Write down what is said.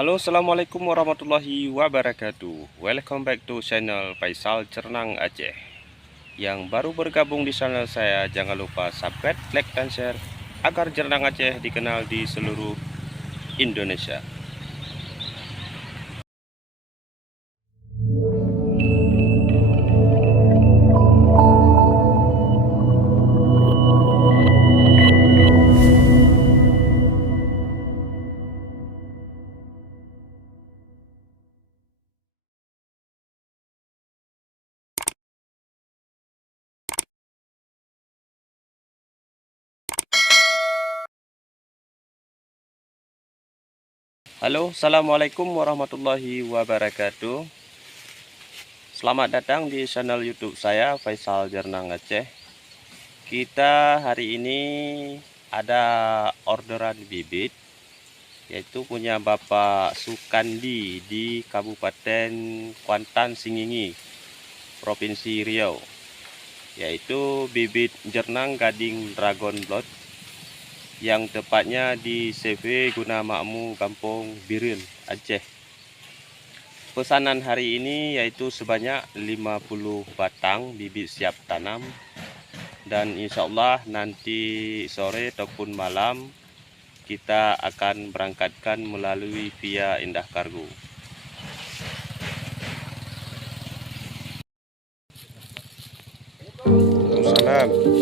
Halo, assalamualaikum warahmatullahi wabarakatuh. Welcome back to channel Faisal Cernang Aceh. Yang baru bergabung di channel saya, jangan lupa subscribe, like, dan share agar Cernang Aceh dikenal di seluruh Indonesia. Halo, assalamualaikum warahmatullahi wabarakatuh. Selamat datang di channel YouTube saya, Faisal Cernang Aceh. Kita hari ini ada orderan bibit, yaitu punya Bapak Sukandi di Kabupaten Kuantan Singingi, Provinsi Riau, yaitu bibit jernang gading Dragon Blood yang tepatnya di CV Guna Makmu Kampung Birin, Aceh. Pesanan hari ini yaitu sebanyak 50 batang bibit siap tanam, dan insya Allah nanti sore ataupun malam kita akan berangkatkan melalui via Indah Kargo. Salam.